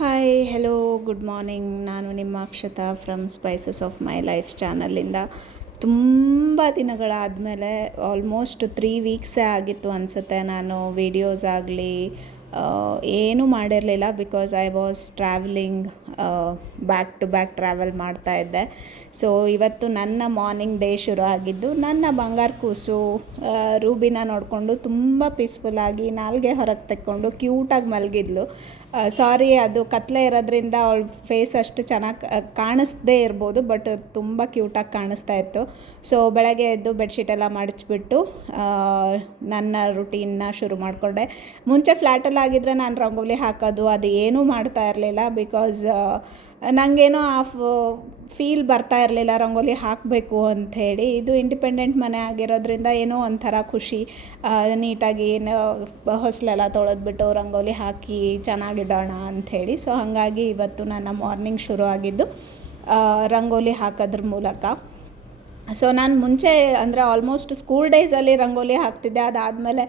Hi hello good morning. ನಾನು ನಿಮ್ಮ Akshata from spices of my life ಚಾನಲಿಂದ ತುಂಬ ದಿನಗಳಾದಮೇಲೆ ಆಲ್ಮೋಸ್ಟ್ 3 ವೀಕ್ಸೇ ಆಗಿತ್ತು ಅನಿಸುತ್ತೆ ನಾನು ವೀಡಿಯೋಸ್ ಆಗಲಿ ಏನೂ ಮಾಡಿರಲಿಲ್ಲ. Because I was travelling, back to back travel ಮಾಡ್ತಾಯಿದ್ದೆ. ಸೊ ಇವತ್ತು ನನ್ನ ಮಾರ್ನಿಂಗ್ ಡೇ ಶುರು ಆಗಿದ್ದು ನನ್ನ ಬಂಗಾರ ಕೂಸು ರೂಬಿನ ನೋಡಿಕೊಂಡು ತುಂಬ ಪೀಸ್ಫುಲ್ಲಾಗಿ ನಾಲ್ಗೆ ಹೊರಗೆ ತೆಕ್ಕೊಂಡು ಕ್ಯೂಟಾಗಿ ಮಲಗಿದ್ಲು. ಸಾರಿ, ಅದು ಕತ್ಲೆ ಇರೋದ್ರಿಂದ ಅವಳ ಫೇಸ್ ಅಷ್ಟು ಚೆನ್ನಾಗಿ ಕಾಣಿಸ್ದೇ ಇರ್ಬೋದು, ಬಟ್ ತುಂಬ ಕ್ಯೂಟಾಗಿ ಕಾಣಿಸ್ತಾ ಇತ್ತು. ಸೊ ಬೆಳಗ್ಗೆ ಎದ್ದು ಬೆಡ್ಶೀಟೆಲ್ಲ ಮಡಚಿಬಿಟ್ಟು ನನ್ನ ರುಟೀನ್ನ ಶುರು ಮಾಡಿಕೊಂಡೆ. ಮುಂಚೆ ಫ್ಲ್ಯಾಟಲ್ಲಿ ಆಗಿದ್ದರೆ ನಾನು ರಂಗೋಲಿ ಹಾಕೋದು ಅದು ಏನೂ ಮಾಡ್ತಾ ಇರಲಿಲ್ಲ. ಬಿಕಾಸ್ ನನಗೇನೋ ಆ ಫೀಲ್ ಬರ್ತಾ ಇರಲಿಲ್ಲ ರಂಗೋಲಿ ಹಾಕಬೇಕು ಅಂಥೇಳಿ. ಇದು ಇಂಡಿಪೆಂಡೆಂಟ್ ಮನೆ ಆಗಿರೋದ್ರಿಂದ ಏನೋ ಒಂಥರ ಖುಷಿ, ನೀಟಾಗಿ ಹೊಸಲೆಲ್ಲ ತೊಳೆದ್ಬಿಟ್ಟು ರಂಗೋಲಿ ಹಾಕಿ ಚೆನ್ನಾಗಿಡೋಣ ಅಂಥೇಳಿ. ಸೊ ಹಾಗಾಗಿ ಇವತ್ತು ನನ್ನ ಮಾರ್ನಿಂಗ್ ಶುರು ಆಗಿದ್ದು ರಂಗೋಲಿ ಹಾಕೋದ್ರ ಮೂಲಕ. ಸೊ ನಾನು ಮುಂಚೆ ಅಂದರೆ ಆಲ್ಮೋಸ್ಟ್ ಸ್ಕೂಲ್ ಡೇಸಲ್ಲಿ ರಂಗೋಲಿ ಹಾಕ್ತಿದ್ದೆ. ಅದಾದಮೇಲೆ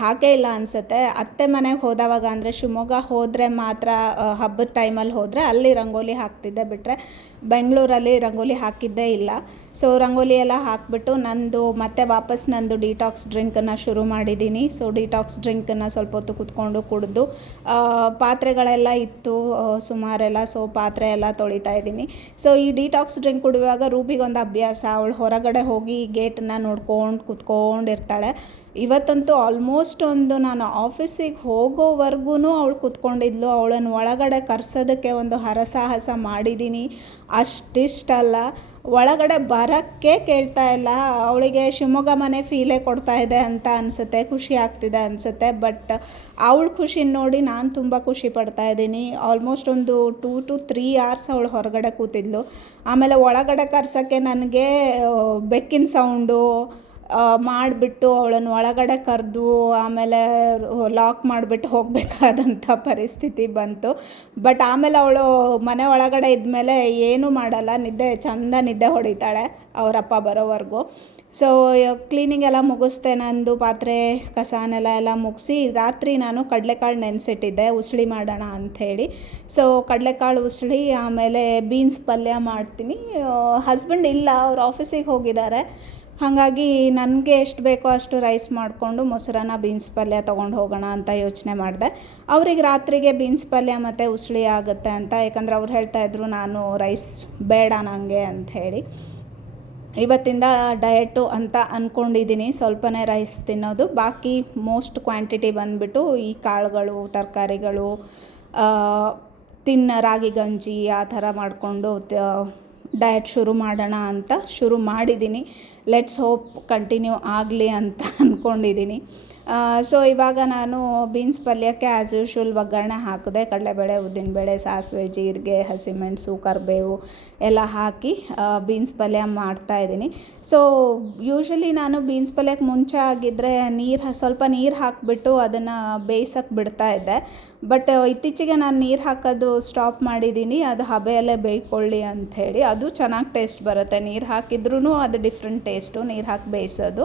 ಹಾಕೇ ಇಲ್ಲ ಅನಿಸುತ್ತೆ. ಅತ್ತೆ ಮನೆಗೆ ಹೋದವಾಗ ಅಂದರೆ ಶಿವಮೊಗ್ಗ ಹೋದರೆ ಮಾತ್ರ ಹಬ್ಬದ ಟೈಮಲ್ಲಿ ಹೋದರೆ ಅಲ್ಲಿ ರಂಗೋಲಿ ಹಾಕ್ತಿದ್ದೆ, ಬಿಟ್ಟರೆ ಬೆಂಗಳೂರಲ್ಲಿ ರಂಗೋಲಿ ಹಾಕಿದ್ದೇ ಇಲ್ಲ. ಸೊ ರಂಗೋಲಿ ಎಲ್ಲ ಹಾಕಿಬಿಟ್ಟು ಮತ್ತೆ ವಾಪಸ್ ನಂದು ಡಿಟಾಕ್ಸ್ ಡ್ರಿಂಕನ್ನು ಶುರು ಮಾಡಿದ್ದೀನಿ. ಸೊ ಡಿಟಾಕ್ಸ್ ಡ್ರಿಂಕನ್ನು ಸ್ವಲ್ಪ ಹೊತ್ತು ಕುತ್ಕೊಂಡು ಕುಡಿದು ಪಾತ್ರೆಗಳೆಲ್ಲ ಇತ್ತು ಸುಮಾರೆಲ್ಲ. ಸೊ ಪಾತ್ರೆ ಎಲ್ಲ ತೊಳಿತಾ ಇದ್ದೀನಿ. ಸೊ ಈ ಡಿಟಾಕ್ಸ್ ಡ್ರಿಂಕ್ ಕುಡಿಯುವಾಗ ರೂಬಿಗೊಂದು ಅಭ್ಯಾಸ, ಅವಳು ಹೊರಗಡೆ ಹೋಗಿ ಗೇಟನ್ನು ನೋಡ್ಕೊಂಡು ಕುತ್ಕೊಂಡಿರ್ತಾಳೆ. ಇವತ್ತಂತೂ ಆಲ್ಮೋಸ್ಟ್ ನಾನು ಆಫೀಸಿಗೆ ಹೋಗೋವರೆಗೂ ಅವಳು ಕುತ್ಕೊಂಡಿದ್ಲು. ಅವಳನ್ನು ಒಳಗಡೆ ಕರ್ಸೋದಕ್ಕೆ ಒಂದು ಹರಸಾಹಸ ಮಾಡಿದ್ದೀನಿ. ಅಷ್ಟಿಷ್ಟಲ್ಲ, ಒಳಗಡೆ ಬರೋಕ್ಕೆ ಕೇಳ್ತಾ ಇಲ್ಲ. ಅವಳಿಗೆ ಶಿವಮೊಗ್ಗ ಮನೆ ಫೀಲೇ ಕೊಡ್ತಾ ಇದೆ ಅಂತ ಅನಿಸುತ್ತೆ, ಖುಷಿ ಆಗ್ತಿದೆ ಅನಿಸುತ್ತೆ. ಬಟ್ ಅವಳ ಖುಷಿ ನೋಡಿ ನಾನು ತುಂಬ ಖುಷಿ ಪಡ್ತಾ ಇದ್ದೀನಿ. ಆಲ್ಮೋಸ್ಟ್ ಒಂದು 2 to 3 hours ಅವಳು ಹೊರಗಡೆ ಕೂತಿದ್ಲು. ಆಮೇಲೆ ಒಳಗಡೆ ಕರ್ಸೋಕ್ಕೆ ನನಗೆ ಬೆಕ್ಕಿನ ಸೌಂಡು ಮಾಡಿಬಿಟ್ಟು ಅವಳನ್ನು ಒಳಗಡೆ ಕರೆದು ಆಮೇಲೆ ಲಾಕ್ ಮಾಡಿಬಿಟ್ಟು ಹೋಗಬೇಕಾದಂಥ ಪರಿಸ್ಥಿತಿ ಬಂತು. ಬಟ್ ಆಮೇಲೆ ಅವಳು ಮನೆ ಒಳಗಡೆ ಇದ್ಮೇಲೆ ಏನೂ ಮಾಡಲ್ಲ, ಚಂದ ನಿದ್ದೆ ಹೊಡಿತಾಳೆ ಅವರಪ್ಪ ಬರೋವರೆಗೂ. ಸೊ ಕ್ಲೀನಿಂಗ್ ಎಲ್ಲ ಮುಗಿಸ್ದೆ, ನಂದು ಪಾತ್ರೆ ಕಸನೆಲ್ಲ ಮುಗಿಸಿ ರಾತ್ರಿ ನಾನು ಕಡಲೆಕಾಳು ನೆನೆಸಿಟ್ಟಿದ್ದೆ ಉಸುಳಿ ಮಾಡೋಣ ಅಂಥೇಳಿ. ಸೊ ಕಡಲೆಕಾಳು ಉಸುಳಿ ಆಮೇಲೆ ಬೀನ್ಸ್ ಪಲ್ಯ ಮಾಡ್ತೀನಿ. ಹಸ್ಬೆಂಡ್ ಇಲ್ಲ, ಅವ್ರು ಆಫೀಸಿಗೆ ಹೋಗಿದ್ದಾರೆ. ಹಾಗಾಗಿ ನನಗೆ ಎಷ್ಟು ಬೇಕೋ ಅಷ್ಟು ರೈಸ್ ಮಾಡಿಕೊಂಡು ಮೊಸರನ್ನ ಬೀನ್ಸ್ ಪಲ್ಯ ತೊಗೊಂಡು ಹೋಗೋಣ ಅಂತ ಯೋಚನೆ ಮಾಡಿದೆ. ಅವ್ರಿಗೆ ರಾತ್ರಿಗೆ ಬೀನ್ಸ್ ಪಲ್ಯ ಮತ್ತು ಉಸುಳಿ ಆಗುತ್ತೆ ಅಂತ, ಯಾಕಂದರೆ ಅವ್ರು ಹೇಳ್ತಾಯಿದ್ರು ನಾನು ರೈಸ್ ಬೇಡ ನನಗೆ ಅಂಥೇಳಿ. ಇವತ್ತಿಂದ ಡಯಟು ಅಂತ ಅಂದ್ಕೊಂಡಿದ್ದೀನಿ, ಸ್ವಲ್ಪನೇ ರೈಸ್ ತಿನ್ನೋದು. ಬಾಕಿ ಮೋಸ್ಟ್ ಕ್ವಾಂಟಿಟಿ ಬಂದುಬಿಟ್ಟು ಈ ಕಾಳುಗಳು, ತರಕಾರಿಗಳು, ರಾಗಿ ಗಂಜಿ ಆ ಥರ ಮಾಡಿಕೊಂಡು ಡಯಟ್ ಶುರು ಮಾಡೋಣ ಅಂತ ಶುರು ಮಾಡಿದ್ದೀನಿ. ಲೆಟ್ಸ್ ಹೋಪ್ ಕಂಟಿನ್ಯೂ ಆಗಲಿ ಅಂತ ಅಂದ್ಕೊಂಡಿದ್ದೀನಿ. ಸೊ ಇವಾಗ ನಾನು ಬೀನ್ಸ್ ಪಲ್ಯಕ್ಕೆ ಆ್ಯಸ್ ಯೂಶ್ವಲ್ ಒಗ್ಗರಣೆ ಹಾಕಿದೆ. ಕಡಲೆಬೇಳೆ, ಉದ್ದಿನಬೇಳೆ, ಸಾಸಿವೆ, ಜೀರಿಗೆ, ಹಸಿಮೆಣಸು, ಕರಿಬೇವು ಎಲ್ಲ ಹಾಕಿ ಬೀನ್ಸ್ ಪಲ್ಯ ಮಾಡ್ತಾಯಿದ್ದೀನಿ. ಸೊ ಯೂಶ್ವಲಿ ನಾನು ಬೀನ್ಸ್ ಪಲ್ಯಕ್ಕೆ ಮುಂಚೆ ಆಗಿದ್ದರೆ ಸ್ವಲ್ಪ ನೀರು ಹಾಕಿಬಿಟ್ಟು ಅದನ್ನು ಬೇಯಿಸೋಕ್ಕೆ ಬಿಡ್ತಾಯಿದ್ದೆ. ಬಟ್ ಇತ್ತೀಚೆಗೆ ನಾನು ನೀರು ಹಾಕೋದು ಸ್ಟಾಪ್ ಮಾಡಿದ್ದೀನಿ. ಅದು ಹಬೆಯಲ್ಲೇ ಬೇಯ್ಕೊಳ್ಳಿ ಅಂಥೇಳಿ. ಅದು ಚೆನ್ನಾಗಿ ಟೇಸ್ಟ್ ಬರುತ್ತೆ. ನೀರು ಹಾಕಿದ್ರೂ ಅದು ಡಿಫ್ರೆಂಟ್ ಟೇಸ್ಟು. ನೀರು ಹಾಕಿ ಬೇಯಿಸೋದು,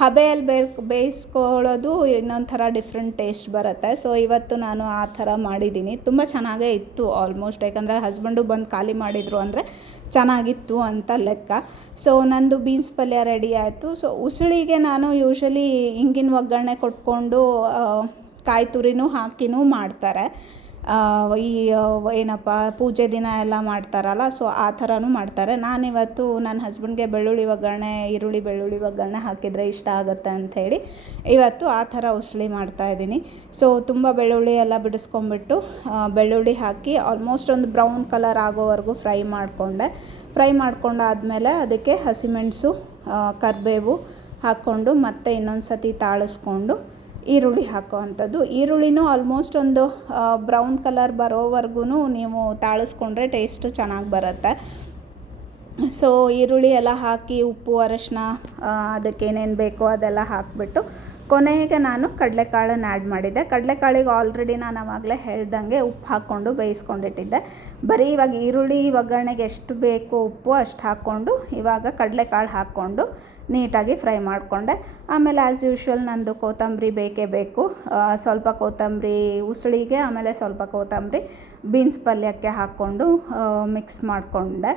ಹಬೆಯಲ್ಲಿ ಬೇಯಿಸ್ಕೊಳ್ಳೋದು ಇನ್ನೊಂದು ಥರ ಡಿಫ್ರೆಂಟ್ ಟೇಸ್ಟ್ ಬರುತ್ತೆ. ಸೊ ಇವತ್ತು ನಾನು ಆ ಥರ ಮಾಡಿದ್ದೀನಿ. ತುಂಬ ಚೆನ್ನಾಗೇ ಇತ್ತು ಆಲ್ಮೋಸ್ಟ್, ಯಾಕಂದರೆ ಹಸ್ಬೆಂಡು ಬಂದು ಖಾಲಿ ಮಾಡಿದರು ಅಂದರೆ ಚೆನ್ನಾಗಿತ್ತು ಅಂತ ಲೆಕ್ಕ. ಸೊ ನಂದು ಬೀನ್ಸ್ ಪಲ್ಯ ರೆಡಿ ಆಯಿತು. ಸೊ ಉಸುಳಿಗೆ ನಾನು ಯೂಶ್ವಲಿ ಹಿಂಗಿನ ಒಗ್ಗರಣೆ ಕೊಟ್ಕೊಂಡು ಕಾಯಿ ತುರಿನೂ ಹಾಕಿನೂ ಮಾಡ್ತಾರೆ. ಈ ಏನಪ್ಪ ಪೂಜೆ ದಿನ ಎಲ್ಲ ಮಾಡ್ತಾರಲ್ಲ, ಸೊ ಆ ಥರನೂ ಮಾಡ್ತಾರೆ. ನಾನಿವತ್ತು ನನ್ನ ಹಸ್ಬೆಂಡ್ಗೆ ಬೆಳ್ಳುಳ್ಳಿ ಒಗ್ಗರಣೆ, ಈರುಳ್ಳಿ ಬೆಳ್ಳುಳ್ಳಿ ಒಗ್ಗರಣೆ ಹಾಕಿದರೆ ಇಷ್ಟ ಆಗುತ್ತೆ ಅಂಥೇಳಿ ಇವತ್ತು ಆ ಥರ ಉಸುಳಿ ಮಾಡ್ತಾಯಿದ್ದೀನಿ. ಸೊ ತುಂಬ ಬೆಳ್ಳುಳ್ಳಿ ಎಲ್ಲ ಬಿಡಿಸ್ಕೊಂಬಿಟ್ಟು ಬೆಳ್ಳುಳ್ಳಿ ಹಾಕಿ ಆಲ್ಮೋಸ್ಟ್ ಒಂದು ಬ್ರೌನ್ ಕಲರ್ ಆಗೋವರೆಗೂ ಫ್ರೈ ಮಾಡ್ಕೊಂಡಾದಮೇಲೆ ಅದಕ್ಕೆ ಹಸಿಮೆಣಸು, ಕರಿಬೇವು ಹಾಕ್ಕೊಂಡು ಮತ್ತೆ ಇನ್ನೊಂದು ಸತಿ ತಾಳಿಸ್ಕೊಂಡು ಈರುಳ್ಳಿ ಹಾಕೋವಂಥದ್ದು. ಈರುಳ್ಳಿನೂ ಆಲ್ಮೋಸ್ಟ್ ಒಂದು ಬ್ರೌನ್ ಕಲರ್ ಬರೋವರೆಗೂ ನೀವು ತಾಳಿಸ್ಕೊಂಡ್ರೆ ಟೇಸ್ಟು ಚೆನ್ನಾಗಿ ಬರುತ್ತೆ. ಸೊ ಈರುಳ್ಳಿ ಎಲ್ಲ ಹಾಕಿ ಉಪ್ಪು, ಅರಶಿನ, ಅದಕ್ಕೆ ಏನೇನು ಬೇಕೋ ಅದೆಲ್ಲ ಹಾಕಿಬಿಟ್ಟು ಕೊನೆಗೆ ನಾನು ಕಡಲೆಕಾಳನ್ನು ಆ್ಯಡ್ ಮಾಡಿದ್ದೆ. ಕಡಲೆಕಾಳಿಗೆ ಆಲ್ರೆಡಿ ನಾನು ಆವಾಗಲೇ ಹೇಳ್ದಂಗೆ ಉಪ್ಪು ಹಾಕ್ಕೊಂಡು ಬೇಯಿಸ್ಕೊಂಡಿಟ್ಟಿದ್ದೆ. ಬರೀ ಇವಾಗ ಈರುಳ್ಳಿ ಒಗ್ಗರಣೆಗೆ ಎಷ್ಟು ಬೇಕು ಉಪ್ಪು ಅಷ್ಟು ಹಾಕ್ಕೊಂಡು ಇವಾಗ ಕಡಲೆಕಾಳು ಹಾಕ್ಕೊಂಡು ನೀಟಾಗಿ ಫ್ರೈ ಮಾಡಿಕೊಂಡೆ. ಆಮೇಲೆ ಆ್ಯಸ್ ಯೂಶ್ವಲ್ ನಂದು ಕೊತ್ತಂಬರಿ ಬೇಕೇ ಬೇಕು. ಸ್ವಲ್ಪ ಕೊತ್ತಂಬರಿ ಉಸುಳಿಗೆ, ಆಮೇಲೆ ಸ್ವಲ್ಪ ಕೊತ್ತಂಬರಿ ಬೀನ್ಸ್ ಪಲ್ಯಕ್ಕೆ ಹಾಕ್ಕೊಂಡು ಮಿಕ್ಸ್ ಮಾಡಿಕೊಂಡೆ.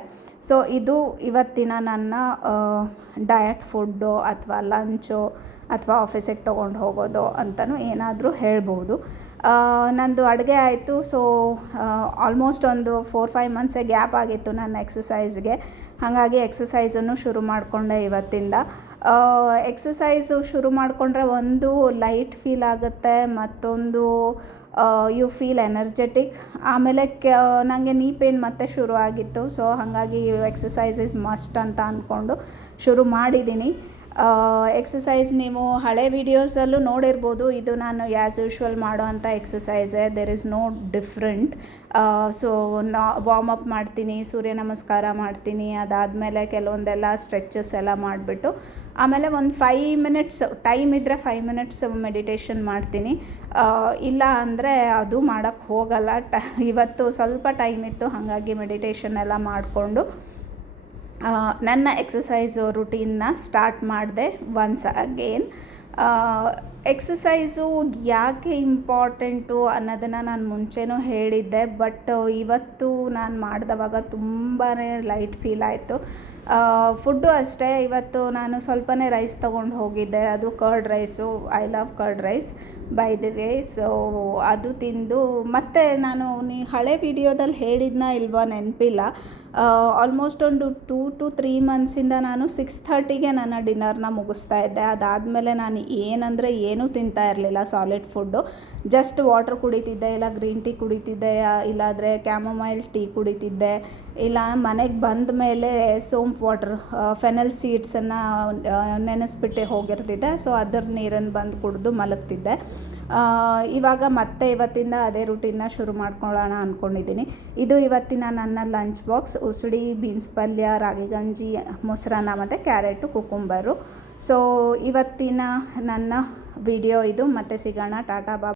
ಸೊ ಇದು ಇವತ್ತಿನ ನನ್ನ ಡಯಟ್ ಫುಡ್ಡು ಅಥವಾ ಲಂಚು ಅಥವಾ ಆಫೀಸಿಗೆ ತೊಗೊಂಡು ಹೋಗೋದು ಅಂತಲೂ ಏನಾದರೂ ಹೇಳ್ಬೋದು. ನಂದು ಅಡುಗೆ ಆಯಿತು. ಸೊ ಆಲ್ಮೋಸ್ಟ್ ಒಂದು 4-5 ಮಂತ್ಸೇ ಗ್ಯಾಪ್ ಆಗಿತ್ತು ನನ್ನ ಎಕ್ಸಸೈಸ್ಗೆ. ಹಾಗಾಗಿ ಎಕ್ಸಸೈಸನ್ನು ಶುರು ಮಾಡಿಕೊಂಡೆ ಇವತ್ತಿಂದ. ಎಕ್ಸಸೈಸು ಶುರು ಮಾಡಿಕೊಂಡ್ರೆ ಒಂದು ಲೈಟ್ ಫೀಲ್ ಆಗುತ್ತೆ, ಮತ್ತೊಂದು ಯು ಫೀಲ್ ಎನರ್ಜೆಟಿಕ್. ಆಮೇಲೆ ನನಗೆ ನೀ ಪೇನ್ ಮತ್ತೆ ಶುರು ಆಗಿತ್ತು. ಸೊ ಹಾಗಾಗಿ ಎಕ್ಸಸೈಸ್ ಇಸ್ ಮಸ್ಟ್ ಅಂತ ಅಂದ್ಕೊಂಡು ಶುರು ಮಾಡಿದ್ದೀನಿ. ಎಕ್ಸಸೈಸ್ ನೀವು ಹಳೆ ವೀಡಿಯೋಸಲ್ಲೂ ನೋಡಿರ್ಬೋದು. ಇದು ನಾನು ಆ್ಯಸ್ ಯೂಶ್ವಲ್ ಮಾಡೋ ಅಂಥ ಎಕ್ಸಸೈಸೇ, there is no different. So warm up ಮಾಡ್ತೀನಿ, ಸೂರ್ಯ ನಮಸ್ಕಾರ ಮಾಡ್ತೀನಿ, ಅದಾದಮೇಲೆ ಕೆಲವೊಂದೆಲ್ಲ ಸ್ಟ್ರೆಚಸ್ ಎಲ್ಲ ಮಾಡಿಬಿಟ್ಟು ಆಮೇಲೆ ಒಂದು 5 ಮಿನಿಟ್ಸ್ ಟೈಮ್ ಇದ್ದರೆ 5 ಮಿನಿಟ್ಸ್ ಮೆಡಿಟೇಷನ್ ಮಾಡ್ತೀನಿ. ಇಲ್ಲ ಅಂದರೆ ಅದು ಮಾಡೋಕ್ಕೆ ಹೋಗಲ್ಲ. ಇವತ್ತು ಸ್ವಲ್ಪ ಟೈಮ್ ಇತ್ತು, ಹಾಗಾಗಿ ಮೆಡಿಟೇಷನ್ ಎಲ್ಲ ಮಾಡಿಕೊಂಡು ನನ್ನ ಎಕ್ಸಸೈಸು ರುಟೀನ್ನ ಸ್ಟಾರ್ಟ್ ಮಾಡಿದೆ ಒನ್ಸ್ ಅಗೇನ್. ಎಕ್ಸಸೈಸು ಯಾಕೆ ಇಂಪಾರ್ಟೆಂಟು ಅನ್ನೋದನ್ನು ನಾನು ಮುಂಚೆನೂ ಹೇಳಿದ್ದೆ, ಬಟ್ ಇವತ್ತು ನಾನು ಮಾಡಿದವಾಗ ತುಂಬಾ ಲೈಟ್ ಫೀಲ್ ಆಯಿತು. ಫುಡ್ಡು ಅಷ್ಟೇ. ಇವತ್ತು ನಾನು ಸ್ವಲ್ಪನೇ ರೈಸ್ ತೊಗೊಂಡು ಹೋಗಿದ್ದೆ, ಅದು curd rice. I love curd rice by the way. So ಅದು ತಿಂದು ಮತ್ತೆ ನಾನು ಹಳೆ ವಿಡಿಯೋದಲ್ಲಿ ಹೇಳಿದ್ನ ಇಲ್ವೋ ನೆನಪಿಲ್ಲ, ಆಲ್ಮೋಸ್ಟ್ ಒಂದು 2 to 3 ಮಂತ್ಸಿಂದ ನಾನು 6:30ಗೆ ನನ್ನ ಡಿನ್ನರ್ನ ಮುಗಿಸ್ತಾ ಇದ್ದೆ. ಅದಾದಮೇಲೆ ನಾನು ಏನೂ ತಿಂತಾ ಇರಲಿಲ್ಲ ಸಾಲಿಡ್ ಫುಡ್ಡು. ಜಸ್ಟ್ ವಾಟರ್ ಕುಡಿತಿದ್ದೆ, ಇಲ್ಲ ಗ್ರೀನ್ ಟೀ ಕುಡಿತಿದ್ದೆ, ಇಲ್ಲಾಂದರೆ ಕ್ಯಾಮೊಮೈಲ್ ಟೀ ಕುಡಿತಿದ್ದೆ, ಇಲ್ಲ ಮನೆಗೆ ಬಂದ ಮೇಲೆ ಸೋಂಪು ವಾಟರ್, ಫೆನಲ್ ಸೀಡ್ಸನ್ನು ನೆನೆಸ್ಬಿಟ್ಟೆ ಹೋಗಿರ್ತಿದ್ದೆ. ಸೊ ಅದರ ನೀರನ್ನು ಬಂದು ಕುಡಿದು ಮಲಗ್ತಿದ್ದೆ. ಇವಾಗ ಮತ್ತೆ ಇವತ್ತಿಂದ ಅದೇ ರುಟೀನ್ನ ಶುರು ಮಾಡ್ಕೊಳ್ಳೋಣ ಅಂದ್ಕೊಂಡಿದ್ದೀನಿ. ಇದು ಇವತ್ತಿನ ನನ್ನ ಲಂಚ್ ಬಾಕ್ಸ್. ಉಸುಳಿ, ಬೀನ್ಸ್ ಪಲ್ಯ, ರಾಗಿ ಗಂಜಿ, ಮೊಸರನ್ನ ಮತ್ತು ಕ್ಯಾರೆಟು, ಕುಕುಂಬರು. ಸೊ ಇವತ್ತಿನ ನನ್ನ ವಿಡಿಯೋ ಇದು. ಮತ್ತೆ ಸಿಗೋಣ. ಟಾಟಾ ಬಾಯ್.